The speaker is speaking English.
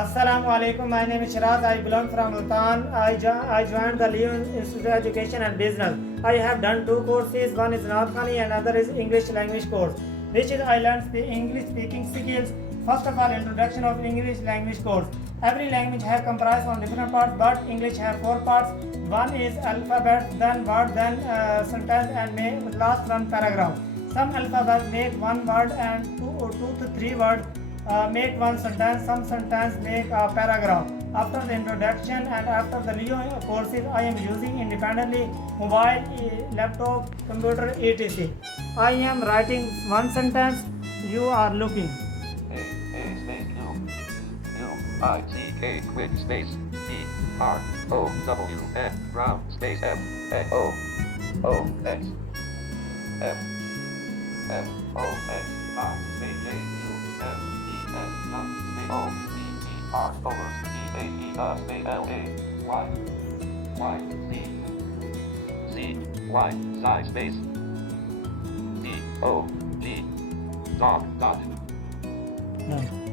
Assalamu alaikum. My name is Sheraz. I belong from Multan. I joined the Leo Institute of Education and Business. I have done two courses. One is Khani and other is English language course. Which is I learned the English speaking skills. First of all, introduction of English language course. Every language have comprised on different parts, but English have four parts. One is alphabet, then word, then sentence, and last one paragraph. Some alphabet make one word and two to three words make one sentence, some sentence make a paragraph. After the introduction and after the Leo courses, I am using independently mobile, laptop, computer, etc. I am writing one sentence, you are looking. A space U I C K quick space B R O W N round space M O O X M M O X R space J U M E S nut space O C E R over E A E space L A Y Y Z Y side space D O G dog dot. No.